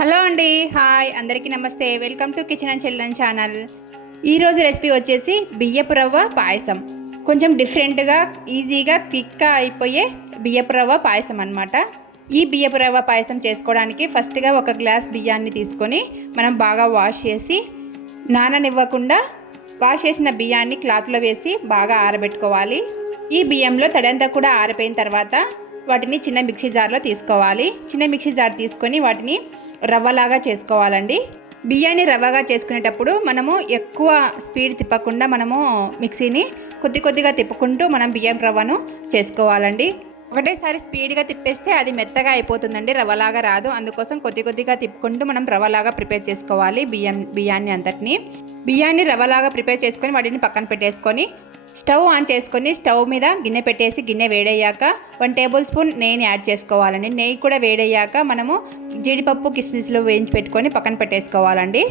Hello అండి hi అందరికీ నమస్తే. Welcome to kitchen and children channel. ఈరోజు రెసిపీ వచ్చేసి బియ్యపు రవ్వ పాయసం. కొంచెం డిఫరెంట్గా ఈజీగా క్విక్గా అయిపోయే బియ్యపు రవ్వ పాయసం అనమాట ఈ బియ్యపు రవ్వ పాయసం చేసుకోవడానికి ఫస్ట్గా ఒక గ్లాస్ బియ్యాన్ని తీసుకొని మనం బాగా వాష్ చేసి నాననివ్వకుండా వాష్ చేసిన బియ్యాన్ని క్లాత్లో వేసి బాగా ఆరబెట్టుకోవాలి. ఈ బియ్యంలో తడంతా కూడా ఆరిపోయిన తర్వాత వాటిని చిన్న మిక్సీ జార్లో తీసుకోవాలి. చిన్న మిక్సీ జార్ తీసుకొని వాటిని రవ్వలాగా చేసుకోవాలండి. బియ్యాన్ని రవ్వగా చేసుకునేటప్పుడు మనము ఎక్కువ స్పీడ్ తిప్పకుండా మనము మిక్సీని కొద్ది కొద్దిగా తిప్పుకుంటూ మనం బియ్యం రవ్వను చేసుకోవాలండి. ఒకటేసారి స్పీడ్గా తిప్పేస్తే అది మెత్తగా అయిపోతుందండి. రవ్వలాగా రాదు. అందుకోసం కొద్ది కొద్దిగా తిప్పుకుంటూ మనం రవ్వలాగా ప్రిపేర్ చేసుకోవాలి బియ్యం బియ్యాన్ని అంతటిని. బియ్యాన్ని రవ్వలాగా ప్రిపేర్ చేసుకొని వాటిని పక్కన పెట్టేసుకొని స్టవ్ ఆన్ చేసుకొని స్టవ్ మీద గిన్నె పెట్టేసి గిన్నె వేడయ్యాక వన్ టేబుల్ స్పూన్ నెయ్యిని యాడ్ చేసుకోవాలండి. నెయ్యి కూడా వేడయ్యాక మనము జీడిపప్పు కిస్మిస్లు వేయించి పెట్టుకొని పక్కన పెట్టేసుకోవాలండి.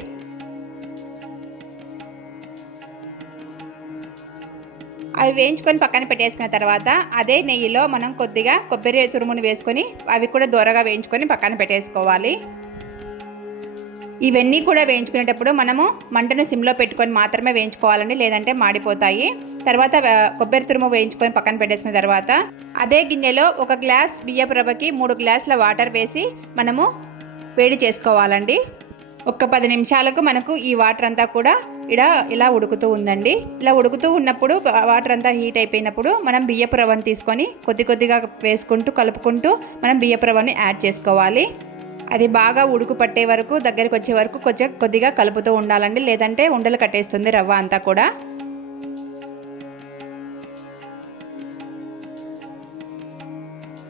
అవి వేయించుకొని పక్కన పెట్టేసుకున్న తర్వాత అదే నెయ్యిలో మనం కొద్దిగా కొబ్బరి తురుమును వేసుకొని అవి కూడా దూరగా వేయించుకొని పక్కన పెట్టేసుకోవాలి. ఇవన్నీ కూడా వేయించుకునేటప్పుడు మనము మంటను సిమ్లో పెట్టుకొని మాత్రమే వేయించుకోవాలండి లేదంటే మాడిపోతాయి. తర్వాత కొబ్బరి తురుము వేయించుకొని పక్కన పెట్టేసుకున్న తర్వాత అదే గిన్నెలో ఒక గ్లాస్ బియ్యపు రవ్వకి మూడు గ్లాసుల వాటర్ వేసి మనము వేడి చేసుకోవాలండి. ఒక్క పది నిమిషాలకు మనకు ఈ వాటర్ అంతా కూడా ఇడ ఇలా ఉడుకుతూ ఉందండి. ఇలా ఉడుకుతూ ఉన్నప్పుడు వాటర్ అంతా హీట్ అయిపోయినప్పుడు మనం బియ్యపు రవ్వను తీసుకొని కొద్ది కొద్దిగా వేసుకుంటూ కలుపుకుంటూ మనం బియ్యపు రవ్వని యాడ్ చేసుకోవాలి. అది బాగా ఉడుకు పట్టే వరకు దగ్గరికి వచ్చే వరకు కొంచెం కొద్దిగా కలుపుతూ ఉండాలండి. లేదంటే ఉండలు కట్టేస్తుంది రవ్వ అంతా కూడా.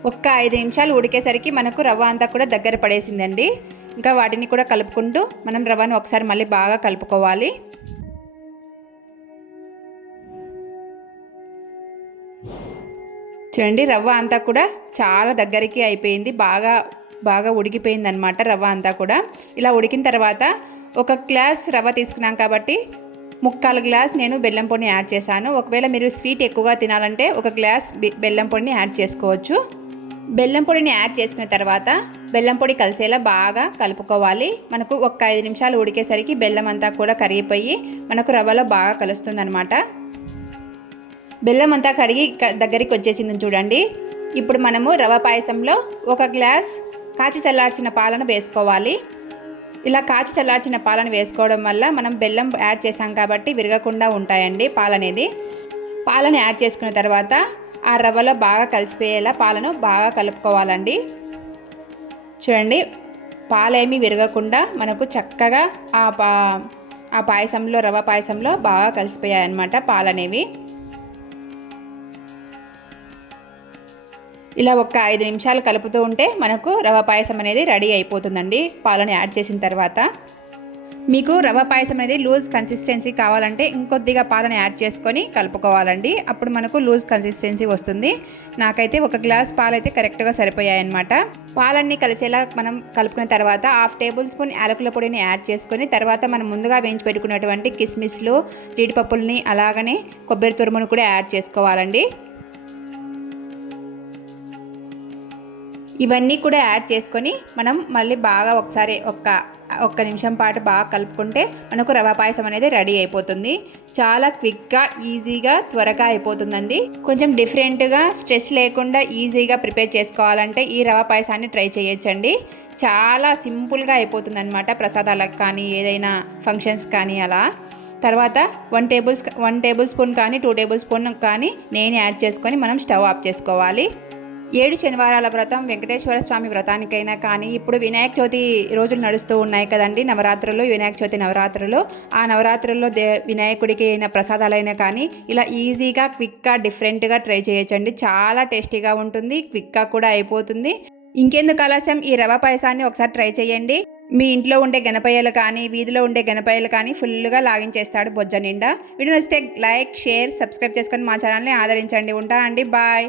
ఒక్క ఐదు నిమిషాలు ఉడికేసరికి మనకు రవ్వ అంతా కూడా దగ్గర పడేసిందండి. ఇంకా వాటిని కూడా కలుపుకుంటూ మనం రవ్వను ఒకసారి మళ్ళీ బాగా కలుపుకోవాలి. చూడండి రవ్వ అంతా కూడా చాలా దగ్గరికి అయిపోయింది. బాగా బాగా ఉడికిపోయిందనమాట రవ్వ అంతా కూడా. ఇలా ఉడికిన తర్వాత ఒక గ్లాస్ రవ్వ తీసుకున్నాం కాబట్టి ముక్కాలు గ్లాస్ నేను బెల్లం పొడిని యాడ్ చేశాను. ఒకవేళ మీరు స్వీట్ ఎక్కువగా తినాలంటే ఒక గ్లాస్ బెల్లం పొడిని యాడ్ చేసుకోవచ్చు. బెల్లం పొడిని యాడ్ చేసుకున్న తర్వాత బెల్లం పొడి కలిసేలా బాగా కలుపుకోవాలి. మనకు ఒక ఐదు నిమిషాలు ఉడికేసరికి బెల్లం అంతా కూడా కరిగిపోయి మనకు రవ్వలో బాగా కలుస్తుంది అనమాట బెల్లం అంతా కడిగి దగ్గరికి వచ్చేసింది చూడండి. ఇప్పుడు మనము రవ్వ పాయసంలో ఒక గ్లాస్ కాచి చల్లార్చిన పాలను వేసుకోవాలి. ఇలా కాచి చల్లార్చిన పాలను వేసుకోవడం వల్ల మనం బెల్లం యాడ్ చేసాం కాబట్టి విరగకుండా ఉంటాయండి పాలనేది. పాలను యాడ్ చేసుకున్న తర్వాత ఆ రవ్వలో బాగా కలిసిపోయేలా పాలను బాగా కలుపుకోవాలండి. చూడండి పాలేమి విరగకుండా మనకు చక్కగా ఆ పా ఆ పాయసంలో రవ్వ పాయసంలో బాగా కలిసిపోయాయి అన్నమాట పాలనేవి. ఇలా ఒక ఐదు నిమిషాలు కలుపుతూ ఉంటే మనకు రవ పాయసం అనేది రెడీ అయిపోతుందండి. పాలను యాడ్ చేసిన తర్వాత మీకు రవ పాయసం అనేది లూజ్ కన్సిస్టెన్సీ కావాలంటే ఇంకొద్దిగా పాలను యాడ్ చేసుకొని కలుపుకోవాలండి. అప్పుడు మనకు లూజ్ కన్సిస్టెన్సీ వస్తుంది. నాకైతే ఒక గ్లాస్ పాలు అయితే కరెక్ట్గా సరిపోయాయన్నమాట. పాలన్నీ కలిసేలా మనం కలుపుకున్న తర్వాత హాఫ్ టేబుల్ స్పూన్ యాలకుల పొడిని యాడ్ చేసుకొని తర్వాత మనం ముందుగా వేయించి పెట్టుకున్నటువంటి కిస్మిస్లు జీడిపప్పుల్ని అలాగనే కొబ్బరి తురుమును కూడా యాడ్ చేసుకోవాలండి. ఇవన్నీ కూడా యాడ్ చేసుకొని మనం మళ్ళీ బాగా ఒకసారి ఒక్క ఒక్క నిమిషం పాటు బాగా కలుపుకుంటే మనకు రవ పాయసం అనేది రెడీ అయిపోతుంది. చాలా క్విక్గా ఈజీగా త్వరగా అయిపోతుందండి. కొంచెం డిఫరెంట్గా స్ట్రెస్ లేకుండా ఈజీగా ప్రిపేర్ చేసుకోవాలంటే ఈ రవ పాయసాన్ని ట్రై చేయొచ్చండి. చాలా సింపుల్గా అయిపోతుంది అనమాట ప్రసాదాలకు కానీ ఏదైనా ఫంక్షన్స్ కానీ అలా. తర్వాత one table one tablespoon కానీ టూ టేబుల్ స్పూన్ కానీ నేను యాడ్ చేసుకొని మనం స్టవ్ ఆఫ్ చేసుకోవాలి. ఏడు శనివారాల వ్రతం వెంకటేశ్వర స్వామి వ్రతానికైనా కానీ ఇప్పుడు వినాయక చవితి రోజులు నడుస్తూ ఉన్నాయి కదండి నవరాత్రులు వినాయక చవితి నవరాత్రులు. ఆ నవరాత్రుల్లో దే వినాయకుడికి అయిన ప్రసాదాలైనా కానీ ఇలా ఈజీగా క్విక్గా డిఫరెంట్గా ట్రై చేయొచ్చండి. చాలా టేస్టీగా ఉంటుంది క్విక్గా కూడా అయిపోతుంది. ఇంకెందుకు ఆలస్యం? ఈ రవ పాయసాన్ని ఒకసారి ట్రై చేయండి. మీ ఇంట్లో ఉండే గణపయ్యలు కానీ వీధిలో ఉండే గణపయ్యలు కానీ ఫుల్గా లాగించేస్తాడు బొజ్జ నిండా. వీడియో వస్తే లైక్ షేర్ సబ్స్క్రైబ్ చేసుకొని మా ఛానల్ని ఆదరించండి. ఉంటా అండి బాయ్.